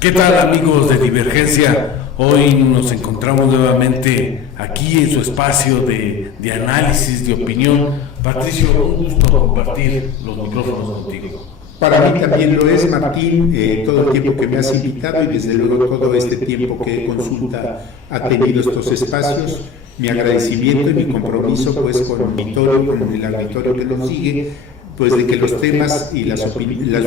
¿Qué tal, amigos de Divergencia? Hoy nos encontramos nuevamente aquí en su espacio de análisis, de opinión. Patricio, un gusto compartir los micrófonos contigo. Para mí también lo es, Martín, todo el tiempo que me has invitado y desde luego todo este tiempo que Consulta ha tenido estos espacios, mi agradecimiento y mi compromiso pues con el auditorio que nos sigue, pues de que los temas y los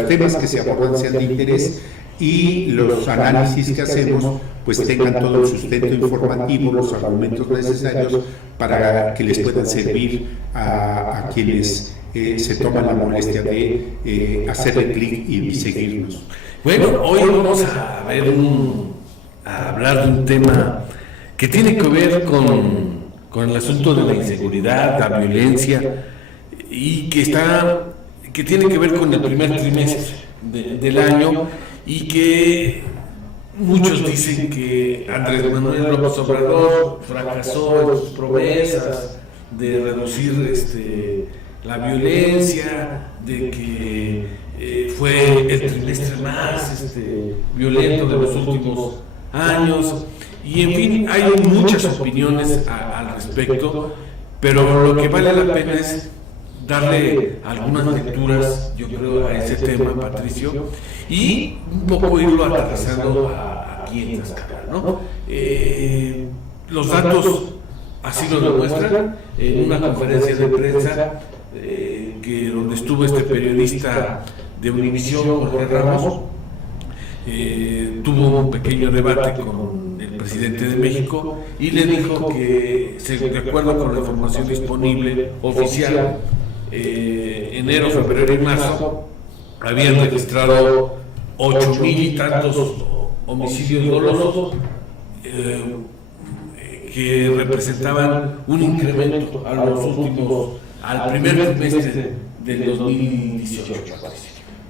temas que se abordan sean de interés y los análisis que hacemos pues tengan todo el sustento informativo, los argumentos necesarios para que les puedan servir a quienes se toman la molestia de hacerle clic y seguirnos. Bueno, hoy vamos a hablar de un tema que tiene que ver con el asunto de la inseguridad, la violencia, y que tiene que ver con el primer trimestre del año, y que muchos dicen que Andrés Manuel López Obrador fracasó en sus promesas de reducir la violencia, de que fue el trimestre más violento de los últimos años, y en fin, hay muchas opiniones al respecto, pero lo que vale la pena es darle algunas lecturas, yo creo, a ese tema, Patricio, y un poco irlo aterrizando aquí en Tlaxcala, ¿no? Los datos así lo demuestran. En una conferencia de prensa donde estuvo este periodista de Univisión, Jorge Ramos, tuvo un pequeño debate con el presidente de México y le dijo que, de acuerdo con la información disponible oficial, enero, febrero y marzo habían registrado 8,000 y tantos homicidios dolosos, que representaban un incremento al primer trimestre del 2018.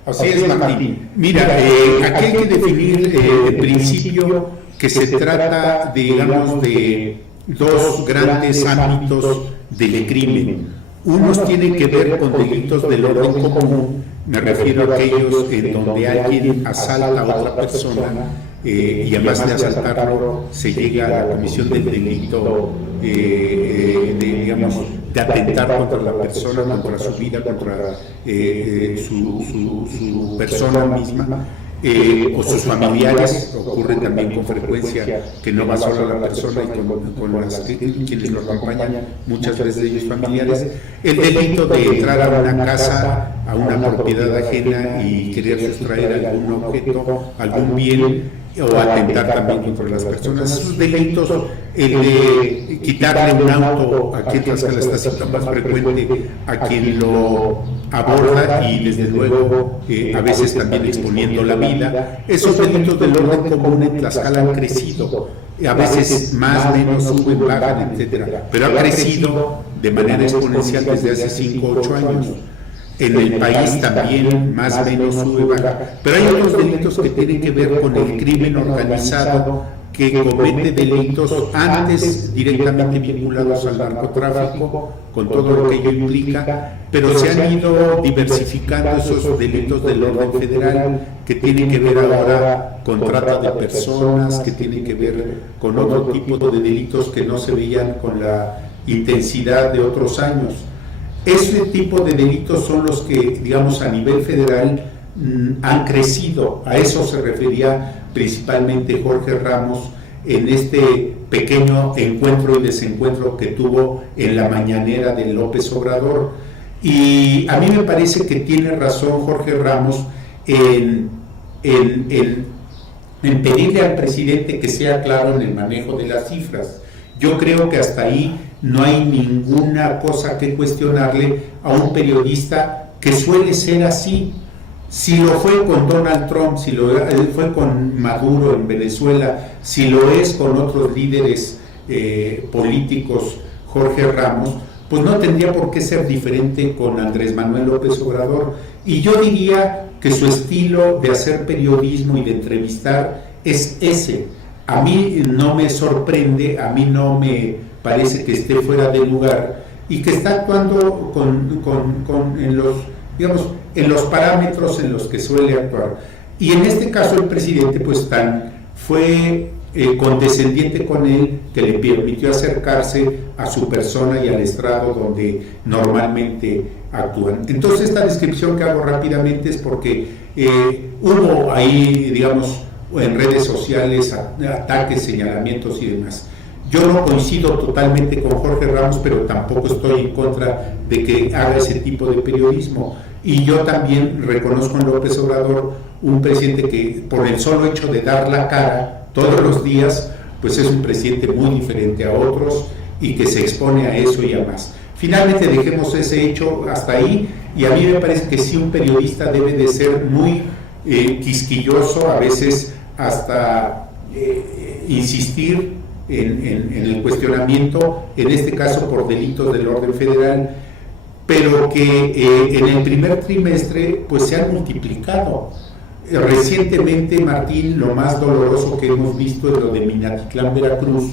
Así es, Martín. Mira, aquí hay que definir en principio que se trata, digamos, de dos grandes ámbitos del crimen. Unos tienen que ver con delitos del orden común, me refiero a aquellos en donde alguien asalta a otra persona y además de asaltarlo se llega a la comisión del delito de atentar contra la persona, contra su vida, contra su persona misma. O sus familiares, ocurre también con frecuencia que no va solo la persona y con quienes lo acompañan, muchas veces ellos familiares, el delito de entrar a una casa, a una propiedad ajena y querer sustraer algún objeto, algún bien, o atentar también contra las personas. Esos delitos, el de quitarle un auto, aquí en Tlaxcala está siendo más frecuente a quien lo aborda y desde luego a veces también exponiendo la vida. Esos delitos del orden común en Tlaxcala han crecido, a veces más, menos, suben, bajan, etcétera, pero ha crecido de manera exponencial desde hace 5 o 8 años. En el país también más o menos sube, baja, pero hay otros delitos que tienen que ver con el crimen organizado que comete delitos antes directamente vinculados al narcotráfico, con todo lo que ello implica, pero se han ido diversificando esos delitos del orden federal que tienen que ver ahora con trata de personas, que tienen que ver con otro tipo de delitos que no se veían con la intensidad de otros años. Ese tipo de delitos son los que, digamos, a nivel federal han crecido. A eso se refería principalmente Jorge Ramos en este pequeño encuentro y desencuentro que tuvo en la mañanera de López Obrador. Y a mí me parece que tiene razón Jorge Ramos en pedirle al presidente que sea claro en el manejo de las cifras. Yo creo que hasta ahí no hay ninguna cosa que cuestionarle a un periodista que suele ser así. Si lo fue con Donald Trump, si lo fue con Maduro en Venezuela, si lo es con otros líderes políticos, Jorge Ramos, pues no tendría por qué ser diferente con Andrés Manuel López Obrador. Y yo diría que su estilo de hacer periodismo y de entrevistar es ese. A mí no me sorprende, a mí no me parece que esté fuera de lugar y que está actuando en los parámetros en los que suele actuar. Y en este caso el presidente pues fue condescendiente con él, que le permitió acercarse a su persona y al estrado donde normalmente actúan. Entonces esta descripción que hago rápidamente es porque hubo ahí, digamos, en redes sociales ataques, señalamientos y demás. Yo no coincido totalmente con Jorge Ramos, pero tampoco estoy en contra de que haga ese tipo de periodismo. Y yo también reconozco en López Obrador un presidente que, por el solo hecho de dar la cara todos los días, pues es un presidente muy diferente a otros y que se expone a eso y a más. Finalmente dejemos ese hecho hasta ahí, y a mí me parece que sí, un periodista debe de ser muy quisquilloso, a veces hasta insistir en el cuestionamiento, en este caso por delitos del orden federal, pero que en el primer trimestre pues se han multiplicado. Recientemente, Martín, lo más doloroso que hemos visto es lo de Minatitlán, Veracruz,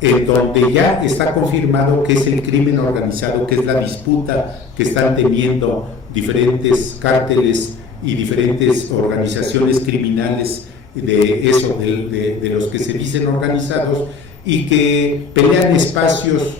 en donde ya está confirmado que es el crimen organizado, que es la disputa que están teniendo diferentes cárteles y diferentes organizaciones criminales de los que se dicen organizados, y que pelean espacios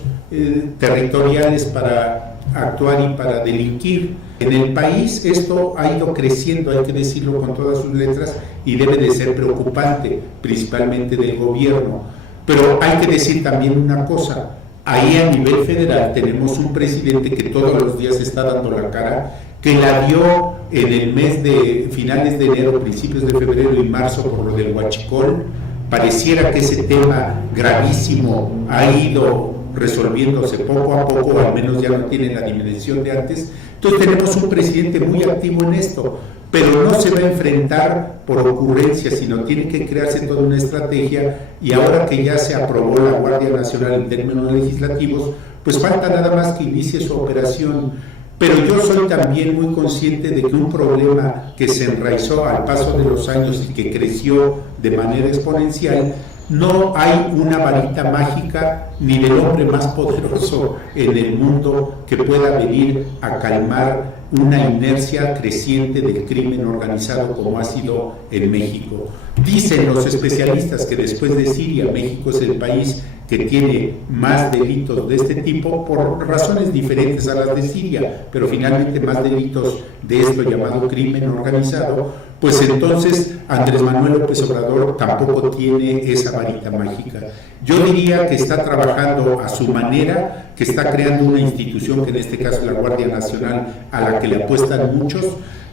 territoriales para actuar y para delinquir. En el país esto ha ido creciendo, hay que decirlo con todas sus letras, y debe de ser preocupante, principalmente del gobierno. Pero hay que decir también una cosa: ahí a nivel federal tenemos un presidente que todos los días está dando la cara, que la dio en el mes de finales de enero, principios de febrero y marzo por lo del huachicol. Pareciera que ese tema gravísimo ha ido resolviéndose poco a poco, al menos ya no tiene la dimensión de antes. Entonces tenemos un presidente muy activo en esto, pero no se va a enfrentar por ocurrencia, sino tiene que crearse toda una estrategia, y ahora que ya se aprobó la Guardia Nacional en términos legislativos, pues falta nada más que inicie su operación. Pero yo soy también muy consciente de que un problema que se enraizó al paso de los años y que creció de manera exponencial, no hay una varita mágica ni del hombre más poderoso en el mundo que pueda venir a calmar una inercia creciente del crimen organizado como ha sido en México. Dicen los especialistas que después de Siria, México es el país que tiene más delitos de este tipo, por razones diferentes a las de Siria, pero finalmente más delitos de esto llamado crimen organizado. Pues entonces Andrés Manuel López Obrador tampoco tiene esa varita mágica. Yo diría que está trabajando a su manera, que está creando una institución, que en este caso es la Guardia Nacional, a la que le apuestan muchos,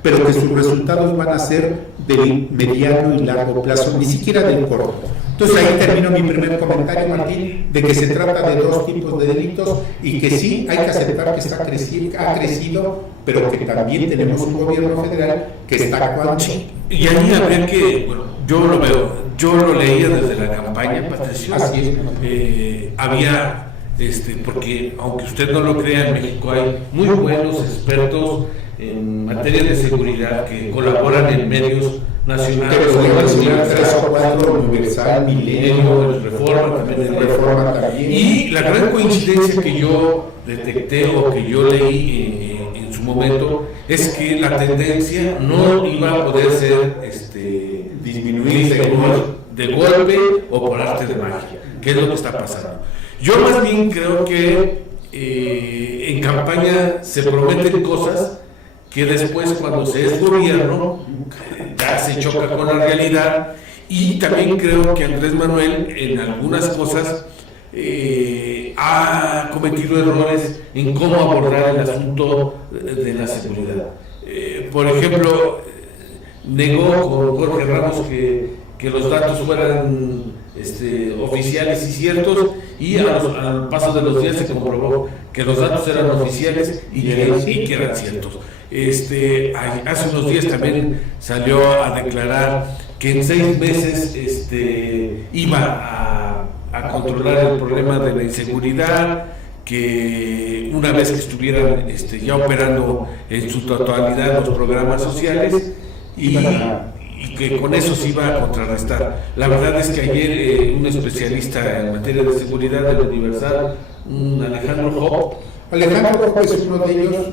pero que sus resultados van a ser del mediano y largo plazo, ni siquiera del corto. Entonces ahí termino mi primer comentario, Martín, de que se trata de dos tipos de delitos, y que sí hay que aceptar que ha crecido, pero que también tenemos un gobierno federal que está actuando. Y ahí habría que, bueno, yo lo veo, yo lo leía desde la campaña, Patricio. Así es. Había, porque aunque usted no lo crea, en México hay muy buenos expertos en materia de seguridad que colaboran en medios nacionales, Universal, Milenio, Reforma también. Y la gran coincidencia que yo detecté o que yo leí en su momento es que la tendencia no iba a poder ser disminuida de golpe o por arte de magia, que es lo que está pasando. Yo más bien creo que en campaña se prometen cosas que después, cuando se es gobierno, ya se choca con la realidad. Y también creo que Andrés Manuel en algunas cosas ha cometido errores en cómo abordar el asunto de la seguridad. Por ejemplo, negó con Jorge Ramos que los datos fueran oficiales y ciertos, y al paso de los días se comprobó que los datos eran oficiales y que eran ciertos. Hace unos días también salió a declarar que en 6 meses iba a controlar el problema de la inseguridad, que una vez que estuvieran ya operando en su totalidad los programas sociales, y que con eso se iba a contrarrestar. La verdad es que ayer un especialista en materia de seguridad del Universal, Alejandro Hopp, es uno de ellos.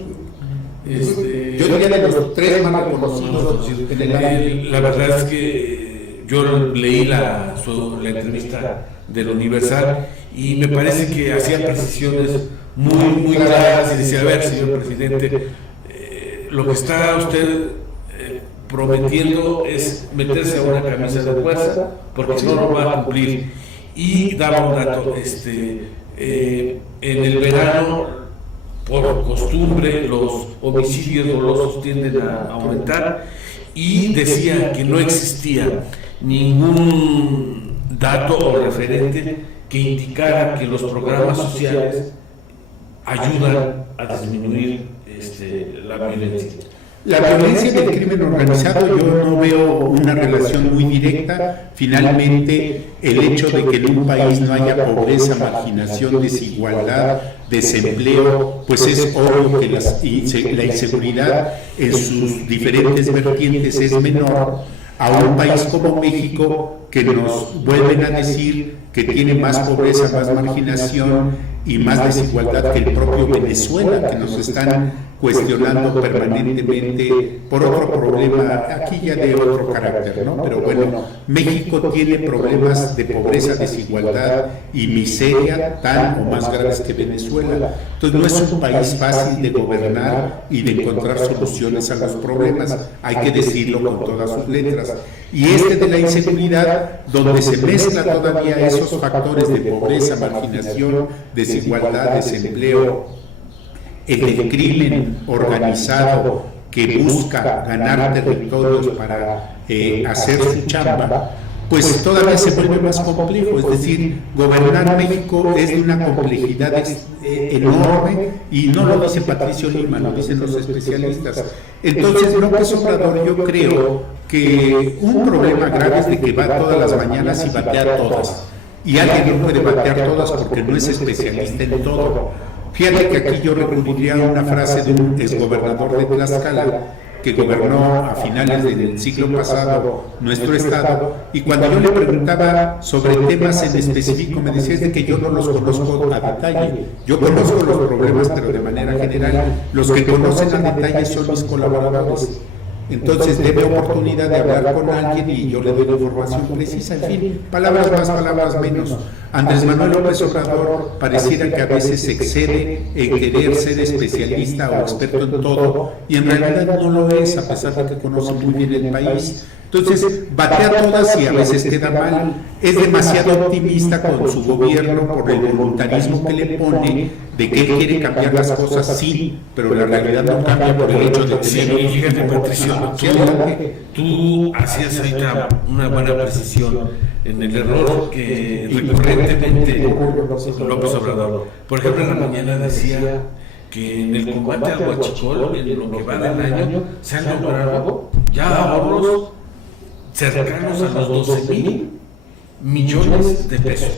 Yo diría de los tres más reconocidos en el ámbito. La verdad es que yo leí la entrevista del Universal y me parece que hacía precisiones muy claras y decía, a ver, señor presidente, lo que está usted prometiendo es meterse a una camisa de fuerza porque no lo va a cumplir. Y daba un dato, en el verano, por costumbre, los homicidios dolosos tienden a aumentar, y decía que no existía ningún dato o referente que indicara que los programas sociales ayudan a disminuir la violencia. La violencia del crimen organizado, yo no veo una relación muy directa. Finalmente, el hecho de que en un país no haya pobreza, marginación, desigualdad, desempleo, pues es obvio que la inseguridad en sus diferentes vertientes es menor a un país como México, que nos vuelven a decir que tiene más pobreza, más marginación y más desigualdad que el propio Venezuela, que nos están cuestionando permanentemente por otro problema, aquí ya de otro carácter, ¿no? Pero bueno, México tiene problemas de pobreza, desigualdad y miseria tan o más graves que Venezuela. Entonces no es un país fácil de gobernar y de encontrar soluciones a los problemas, hay que decirlo con todas sus letras. Y de la inseguridad, donde se mezclan todavía esos factores de pobreza, marginación, desigualdad, desempleo, el crimen organizado que busca ganar territorios para hacer su chamba, pues todavía se vuelve más complejo. Es decir, gobernar México es de una complejidad enorme, y no lo dice Patricio Lima, lo dicen los especialistas. Entonces, López Obrador, yo creo que un problema grave es de que va todas las mañanas y batea todas, y alguien no puede batear todas porque no es especialista en todo. Fíjate que aquí yo recurriría a una frase de un exgobernador de Tlaxcala que gobernó a finales del siglo pasado nuestro estado, y cuando yo le preguntaba sobre temas en específico me decía de que yo no los conozco a detalle. Yo conozco los problemas, pero de manera general. Los que conocen a detalle son mis colaboradores. Entonces, debe oportunidad de hablar con alguien y yo le doy la información precisa. En fin, palabras más, palabras menos. Andrés Manuel López Obrador pareciera que a veces se excede en querer ser especialista o experto en todo, y en realidad no lo es, a pesar de que conoce muy bien el país. Entonces, batea todas y a veces queda mal. Es demasiado optimista con su gobierno por el voluntarismo que le pone de que él quiere cambiar las cosas, sí, pero la realidad no cambia por el hecho de tener. Sí, fíjate, Patricio, tú hacías ahorita una buena precisión en el error que recurrentemente López Obrador. Por ejemplo, en la mañana decía que en el combate al huachicol, en lo que va del año, se han logrado ya ahorros cercanos a los 12,000 millones de pesos.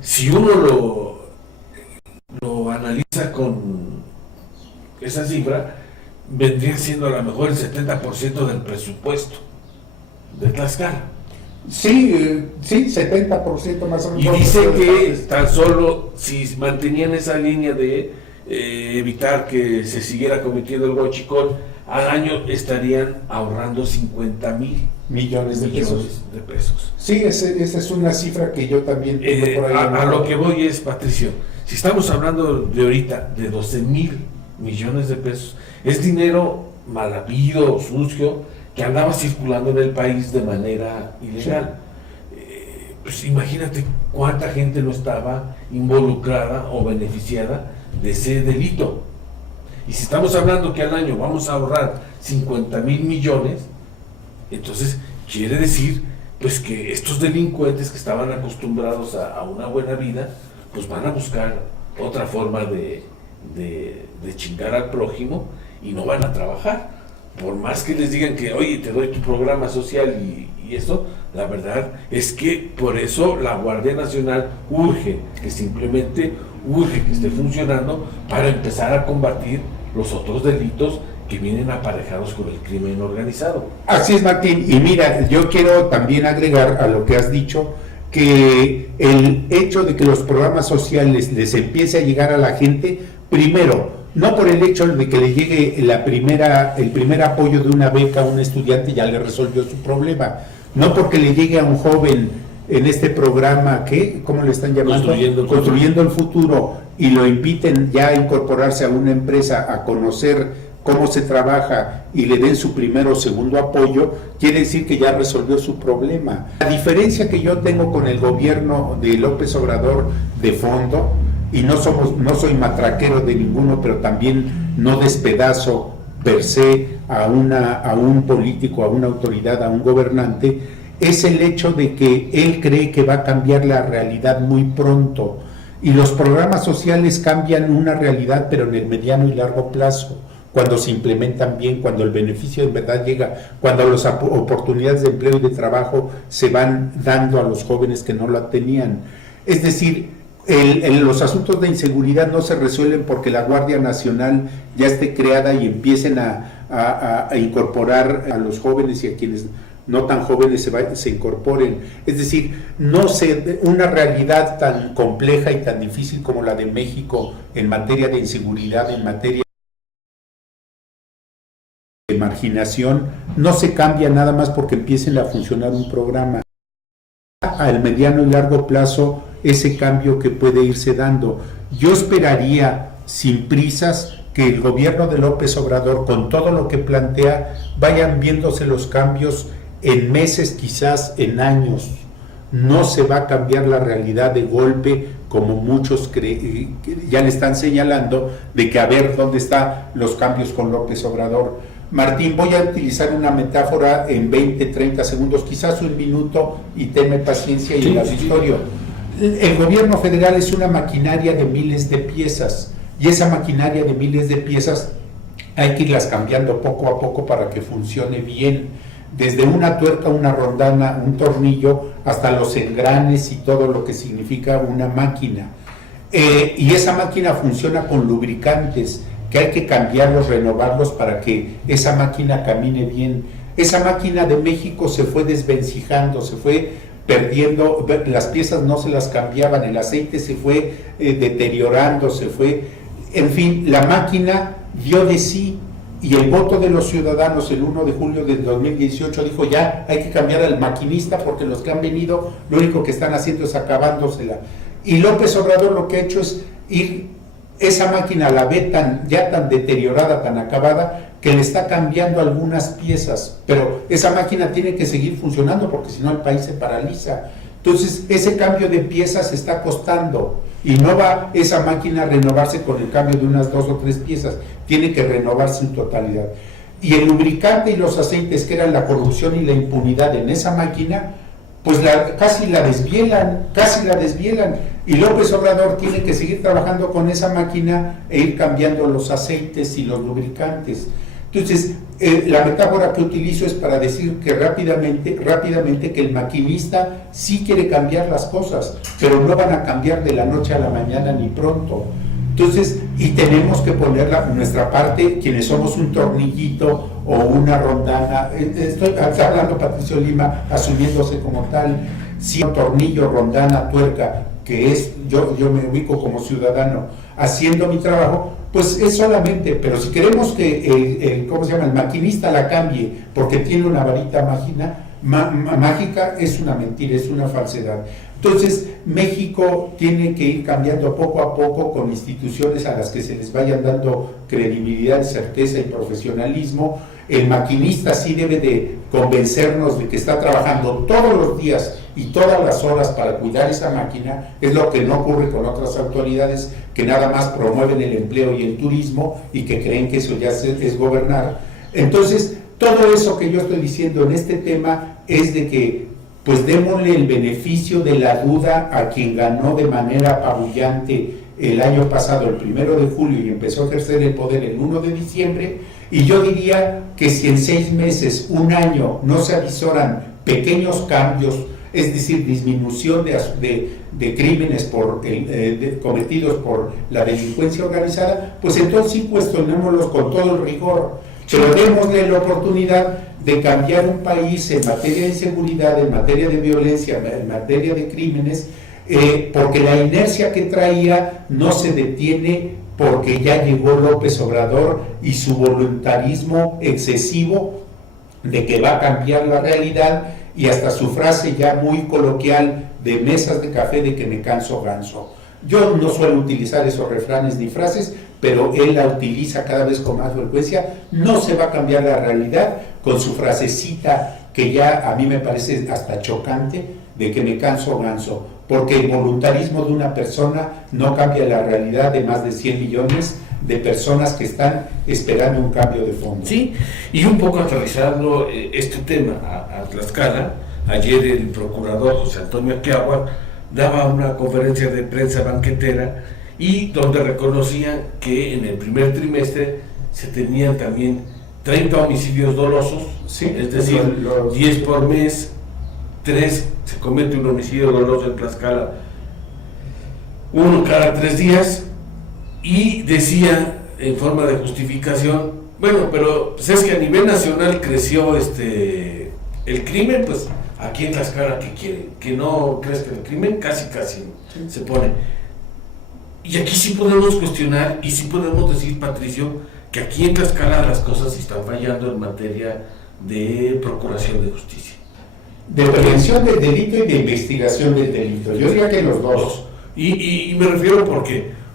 Si uno lo analiza con esa cifra, vendría siendo a lo mejor el 70% del presupuesto de Tlaxcala. Sí, 70% más o menos. Y dice que tan solo si mantenían esa línea de evitar que se siguiera cometiendo el huachicol, al año estarían ahorrando 50,000 millones de pesos. Sí, esa es una cifra que yo también tengo por ahí. A lo que voy es, Patricio, si estamos hablando de ahorita de 12,000 millones de pesos, es dinero mal habido, sucio, que andaba circulando en el país de manera ilegal. Pues imagínate cuánta gente no estaba involucrada o beneficiada de ese delito. Y si estamos hablando que al año vamos a ahorrar 50,000 millones, entonces quiere decir pues que estos delincuentes que estaban acostumbrados a una buena vida, pues van a buscar otra forma de chingar al prójimo y no van a trabajar. Por más que les digan que, oye, te doy tu programa social y eso, la verdad es que por eso la Guardia Nacional urge que esté funcionando para empezar a combatir los otros delitos que vienen aparejados con el crimen organizado. Así es, Martín. Y mira, yo quiero también agregar a lo que has dicho, que el hecho de que los programas sociales les empiece a llegar a la gente, primero, no por el hecho de que le llegue el primer apoyo de una beca a un estudiante ya le resolvió su problema, no porque le llegue a un joven en este programa que, ¿cómo le están llamando? Construyendo el futuro, y lo inviten ya a incorporarse a una empresa, a conocer cómo se trabaja y le den su primero o segundo apoyo, quiere decir que ya resolvió su problema. La diferencia que yo tengo con el gobierno de López Obrador de fondo, y no soy matraquero de ninguno, pero también no despedazo per se a un político, a una autoridad, a un gobernante, es el hecho de que él cree que va a cambiar la realidad muy pronto, y los programas sociales cambian una realidad, pero en el mediano y largo plazo, cuando se implementan bien, cuando el beneficio en verdad llega, cuando las oportunidades de empleo y de trabajo se van dando a los jóvenes que no la tenían. Es decir, los asuntos de inseguridad no se resuelven porque la Guardia Nacional ya esté creada y empiecen a incorporar a los jóvenes y a quienes no tan jóvenes se incorporen. Es decir, una realidad tan compleja y tan difícil como la de México en materia de inseguridad, en materia de marginación, no se cambia nada más porque empiecen a funcionar un programa. Al mediano y largo plazo, ese cambio que puede irse dando. Yo esperaría, sin prisas, que el gobierno de López Obrador, con todo lo que plantea, vayan viéndose los cambios en meses, quizás en años. No se va a cambiar la realidad de golpe, como muchos ya le están señalando, de que a ver dónde están los cambios con López Obrador. Martín, voy a utilizar una metáfora en 20, 30 segundos, quizás un minuto, y tenme paciencia y el auditorio. El gobierno federal es una maquinaria de miles de piezas, y esa maquinaria de miles de piezas hay que irlas cambiando poco a poco para que funcione bien, desde una tuerca, una rondana, un tornillo, hasta los engranes y todo lo que significa una máquina. Y esa máquina funciona con lubricantes, que hay que cambiarlos, renovarlos para que esa máquina camine bien. Esa máquina de México se fue desvencijando, se fue perdiendo, las piezas no se las cambiaban, el aceite se fue deteriorando, en fin, la máquina dio de sí, y el voto de los ciudadanos el 1 de julio del 2018 dijo ya hay que cambiar al maquinista porque los que han venido lo único que están haciendo es acabándosela. Y López Obrador lo que ha hecho es esa máquina la ve ya tan deteriorada, tan acabada, que le está cambiando algunas piezas, pero esa máquina tiene que seguir funcionando porque si no el país se paraliza. Entonces ese cambio de piezas está costando y no va esa máquina a renovarse con el cambio de unas 2 o 3 piezas, tiene que renovarse en totalidad. Y el lubricante y los aceites, que eran la corrupción y la impunidad en esa máquina, pues casi la desvielan, y López Obrador tiene que seguir trabajando con esa máquina e ir cambiando los aceites y los lubricantes. Entonces, la metáfora que utilizo es para decir que rápidamente que el maquinista sí quiere cambiar las cosas, pero no van a cambiar de la noche a la mañana ni pronto. Entonces, y tenemos que poner nuestra parte, quienes somos un tornillito o una rondana, estoy hablando Patricio Lima, asumiéndose como tal, si un tornillo, rondana, tuerca, que es, yo me ubico como ciudadano haciendo mi trabajo, pues es solamente, pero si queremos que el maquinista la cambie porque tiene una varita mágica, es una mentira, es una falsedad. Entonces, México tiene que ir cambiando poco a poco con instituciones a las que se les vayan dando credibilidad, certeza y profesionalismo. El maquinista sí debe de convencernos de que está trabajando todos los días y todas las horas para cuidar esa máquina. Es lo que no ocurre con otras autoridades que nada más promueven el empleo y el turismo y que creen que eso ya es gobernar. Entonces, todo eso que yo estoy diciendo en este tema es de que pues démosle el beneficio de la duda a quien ganó de manera apabullante el año pasado, el 1 de julio, y empezó a ejercer el poder el 1 de diciembre, y yo diría que si en 6 meses, un año, no se avisoran pequeños cambios, es decir, disminución de crímenes cometidos por la delincuencia organizada, pues entonces sí cuestionémoslos con todo el rigor, pero démosle la oportunidad de cambiar un país en materia de inseguridad, en materia de violencia, en materia de crímenes, porque la inercia que traía no se detiene porque ya llegó López Obrador y su voluntarismo excesivo de que va a cambiar la realidad, y hasta su frase ya muy coloquial de mesas de café de que me canso ganso. Yo no suelo utilizar esos refranes ni frases, pero él la utiliza cada vez con más frecuencia. No se va a cambiar la realidad con su frasecita que ya a mí me parece hasta chocante, de que me canso ganso, porque el voluntarismo de una persona no cambia la realidad de más de 100 millones de personas que están esperando un cambio de fondo. Sí, y un poco aterrizando este tema a Tlaxcala, ayer el procurador José Antonio Aquiagua daba una conferencia de prensa banquetera y donde reconocía que en el primer trimestre se tenían también 30 homicidios dolosos, sí, es decir, 10 por mes, 3 se comete un homicidio doloso en Tlaxcala, 1 cada 3 días, y decía en forma de justificación, bueno, pero pues es que a nivel nacional creció el crimen, pues aquí en Tlaxcala, ¿qué quieren? Que no crezca el crimen, casi se pone. Y aquí sí podemos cuestionar y sí podemos decir, Patricio, que aquí en Tlaxcala las cosas están fallando en materia de procuración de justicia. De prevención del delito y de investigación del delito. Yo diría que los dos. Y me refiero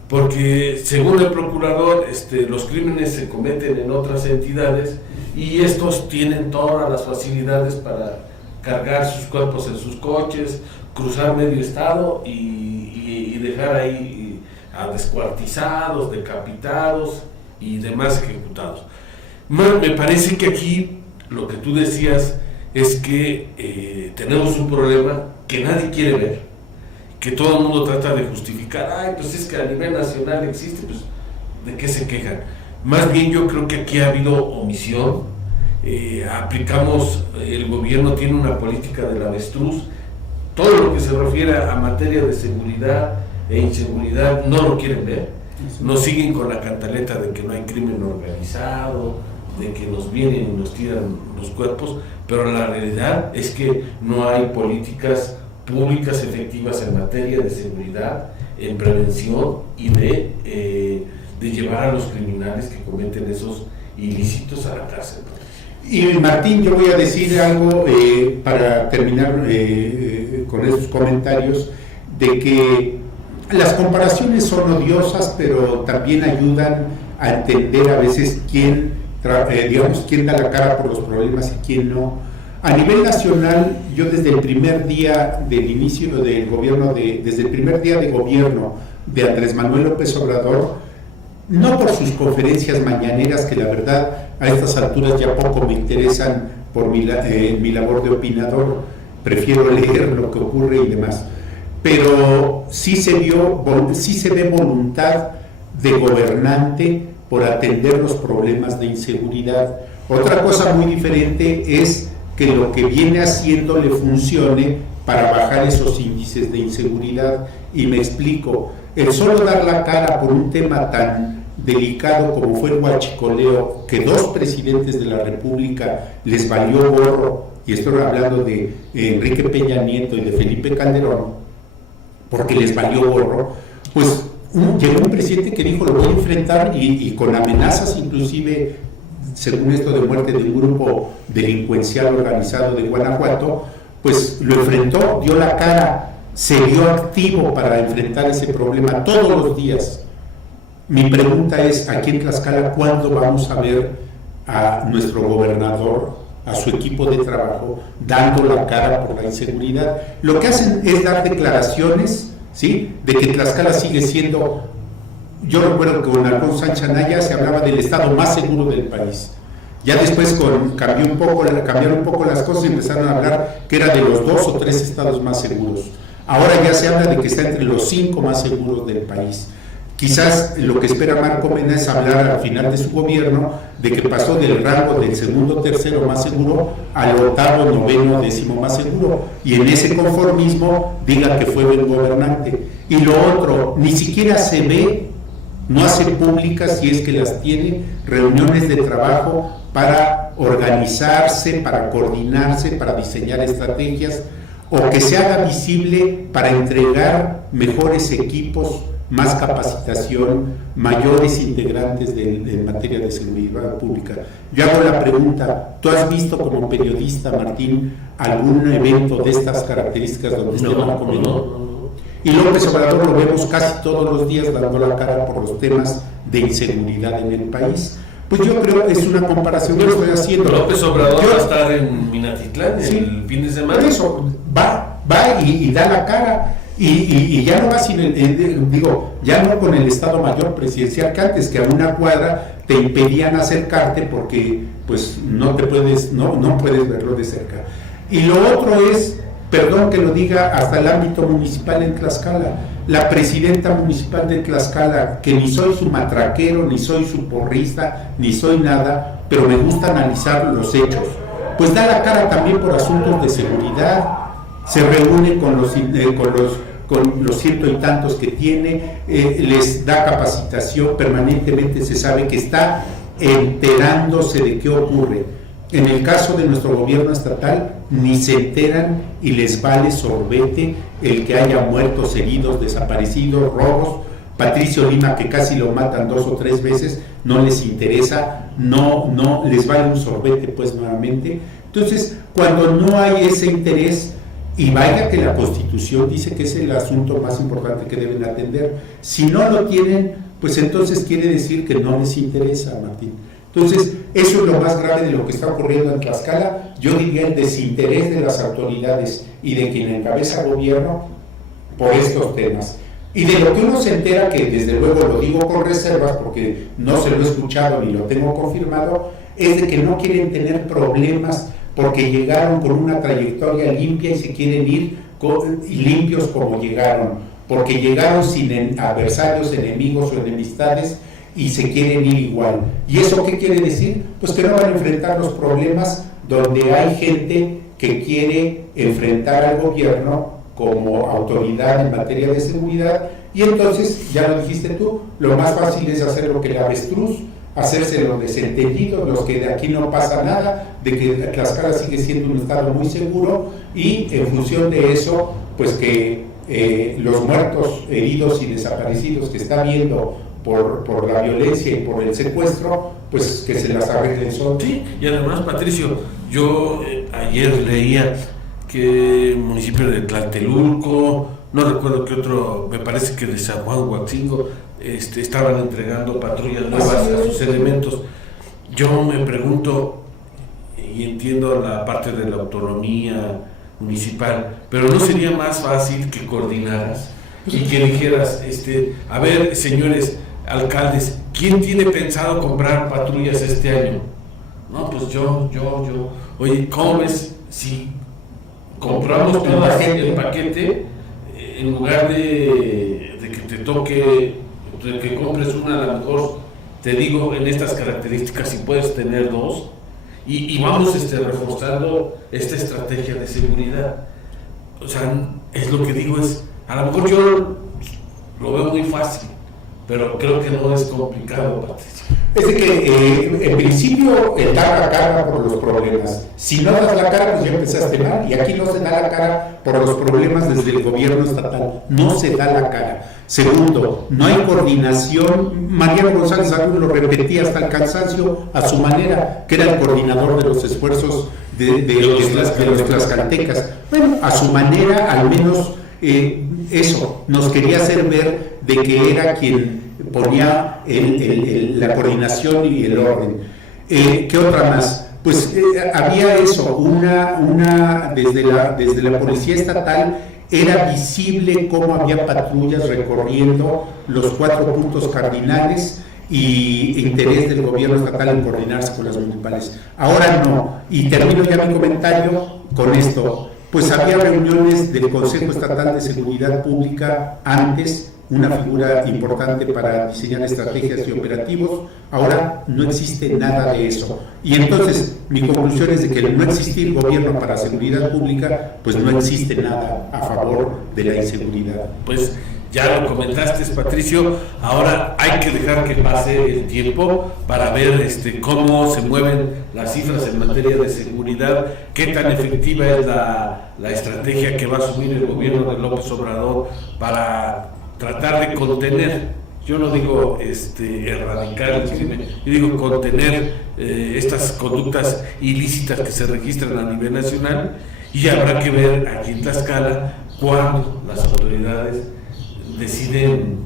porque según el procurador, los crímenes se cometen en otras entidades y estos tienen todas las facilidades para cargar sus cuerpos en sus coches, cruzar medio estado y dejar ahí a descuartizados, decapitados y demás ejecutados. Me parece que aquí lo que tú decías es que tenemos un problema que nadie quiere ver, que todo el mundo trata de justificar. Ay, pues es que a nivel nacional existe, pues ¿de qué se quejan? Más bien yo creo que aquí ha habido omisión. El gobierno tiene una política del avestruz. Todo lo que se refiere a materia de seguridad e inseguridad no lo quieren ver. No siguen con la cantaleta de que no hay crimen organizado, de que nos vienen y nos tiran los cuerpos, pero la realidad es que no hay políticas públicas efectivas en materia de seguridad, en prevención y de llevar a los criminales que cometen esos ilícitos a la cárcel. Y Martín, yo voy a decir algo para terminar con esos comentarios, de que las comparaciones son odiosas, pero también ayudan a entender a veces quién da la cara por los problemas y quién no. A nivel nacional, yo desde el primer día del inicio del gobierno, desde el primer día de gobierno de Andrés Manuel López Obrador, no por sus conferencias mañaneras, que la verdad a estas alturas ya poco me interesan por mi labor de opinador, prefiero leer lo que ocurre y demás, pero sí se ve voluntad de gobernante por atender los problemas de inseguridad. Otra cosa muy diferente es que lo que viene haciendo le funcione para bajar esos índices de inseguridad, y me explico. El solo dar la cara por un tema tan delicado como fue el huachicoleo, que 2 presidentes de la República les valió gorro, y estoy hablando de Enrique Peña Nieto y de Felipe Calderón, porque les valió gorro, pues llegó un presidente que dijo: lo voy a enfrentar, y con amenazas inclusive, según esto, de muerte de un grupo delincuencial organizado de Guanajuato, pues lo enfrentó, dio la cara, se vio activo para enfrentar ese problema todos los días. Mi pregunta es, aquí en Tlaxcala, ¿cuándo vamos a ver a nuestro gobernador, a su equipo de trabajo, dando la cara por la inseguridad? Lo que hacen es dar declaraciones, ¿sí?, de que Tlaxcala sigue siendo... Yo recuerdo que con Alfonso Sánchez Anaya se hablaba del estado más seguro del país. Ya después cambiaron un poco las cosas y empezaron a hablar que era de los 2 o 3 estados más seguros. Ahora ya se habla de que está entre los 5 más seguros del país. Quizás lo que espera Marco Mena es hablar al final de su gobierno de que pasó del rango del segundo o tercero más seguro al 8º, 9º, 10º más seguro, y en ese conformismo diga que fue buen gobernante. Y lo otro, ni siquiera se ve, no hace públicas, si es que las tiene, reuniones de trabajo para organizarse, para coordinarse, para diseñar estrategias, o que se haga visible para entregar mejores equipos más capacitación, mayores integrantes en materia de seguridad pública. Yo hago la pregunta, ¿tú has visto como periodista, Martín, algún evento de estas características donde estén comiendo? Y López Obrador lo vemos casi todos los días dando la cara por los temas de inseguridad en el país. Pues yo creo que es una comparación que estoy haciendo. López Obrador va a estar en Minatitlán el fin de semana. Por eso, va y da la cara. Y ya no va ya no con el Estado Mayor Presidencial que antes, que a una cuadra te impedían acercarte porque pues no puedes verlo de cerca. Y lo otro es, perdón que lo diga, hasta el ámbito municipal en Tlaxcala. La presidenta municipal de Tlaxcala, que ni soy su matraquero, ni soy su porrista, ni soy nada, pero me gusta analizar los hechos, pues da la cara también por asuntos de seguridad, se reúne con los ciento y tantos que tiene, les da capacitación permanentemente, se sabe que está enterándose de qué ocurre. En el caso de nuestro gobierno estatal, ni se enteran y les vale sorbete el que haya muertos, heridos, desaparecidos, robos. Patricio Lima, que casi lo matan 2 o 3 veces, no les interesa, no les vale un sorbete, pues nuevamente. Entonces, cuando no hay ese interés, y vaya que la Constitución dice que es el asunto más importante que deben atender, si no lo tienen, pues entonces quiere decir que no les interesa, Martín. Entonces, eso es lo más grave de lo que está ocurriendo en Tlaxcala. Yo diría el desinterés de las autoridades y de quien encabeza el gobierno por estos temas. Y de lo que uno se entera, que desde luego lo digo con reservas porque no se lo he escuchado ni lo tengo confirmado, es de que no quieren tener problemas porque llegaron con una trayectoria limpia y se quieren ir limpios como llegaron, porque llegaron sin adversarios, enemigos o enemistades, y se quieren ir igual. ¿Y eso qué quiere decir? Pues que no van a enfrentar los problemas donde hay gente que quiere enfrentar al gobierno como autoridad en materia de seguridad, y entonces, ya lo dijiste tú, lo más fácil es hacer lo que el avestruz, hacerse los desentendidos, los que de aquí no pasa nada, de que Tlaxcala sigue siendo un estado muy seguro, y en función de eso, pues que los muertos, heridos y desaparecidos que está viendo por la violencia y por el secuestro, pues que se las arreglen solos. Sí, y además, Patricio, yo ayer leía que el municipio de Tlatelolco, no recuerdo qué otro, me parece que de San Juan Huatzingo, estaban entregando patrullas nuevas a sus elementos. Yo me pregunto, y entiendo la parte de la autonomía municipal, pero ¿no sería más fácil que coordinaras y que dijeras, a ver, señores alcaldes, ¿quién tiene pensado comprar patrullas este año? No, pues yo. Oye, ¿cómo ves si compramos todas el paquete en lugar de que te toque, de que compres una? A lo mejor te digo en estas características, si puedes tener 2, y vamos reforzando esta estrategia de seguridad. O sea, es lo que digo, a lo mejor yo lo veo muy fácil, pero creo que no es complicado, Patricio. Es de que en principio el dar la cara por los problemas. Si no das la cara, pues ya empezaste mal. Y aquí no se da la cara por los problemas desde el gobierno estatal. No se da la cara. Segundo, no hay coordinación. Mariano González Agüero lo repetía hasta el cansancio a su manera, que era el coordinador de los esfuerzos de los tlaxcaltecas. Bueno, a su manera, al menos eso, nos quería hacer ver de que era quien ponía la coordinación y el orden. ¿Qué otra más? Pues había eso, desde la policía estatal era visible cómo había patrullas recorriendo los 4 puntos cardinales y interés del gobierno estatal en coordinarse con las municipales. Ahora no, y termino ya mi comentario con esto. Pues había reuniones del Consejo Estatal de Seguridad Pública antes, una figura importante para diseñar estrategias y operativos. Ahora no existe nada de eso. Y entonces mi conclusión es de que al no existir gobierno para seguridad pública, pues no existe nada a favor de la inseguridad. Pues ya lo comentaste, Patricio, ahora hay que dejar que pase el tiempo para ver cómo se mueven las cifras en materia de seguridad, qué tan efectiva es la estrategia que va a asumir el gobierno de López Obrador para tratar de contener, yo no digo erradicar el crimen, yo digo contener estas conductas ilícitas que se registran a nivel nacional, y habrá que ver aquí en Tlaxcala cuando las autoridades deciden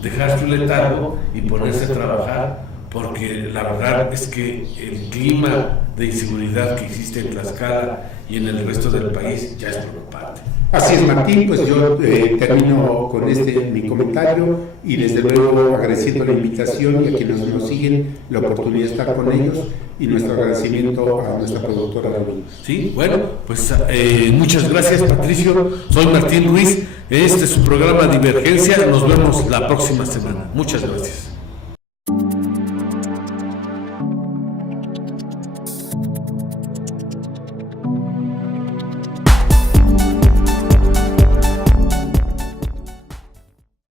dejar su letargo y ponerse a trabajar, porque la verdad es que el clima de inseguridad que existe en Tlaxcala y en el resto del país ya es preocupante. Así es, Martín, pues yo termino con mi comentario y desde luego agradeciendo la invitación y a quienes nos siguen la oportunidad de estar con ellos y nuestro agradecimiento a nuestra productora David. Sí, bueno, pues muchas gracias, Patricio. Soy Martín Ruiz, este es su programa Divergencia, nos vemos la próxima semana. Muchas gracias.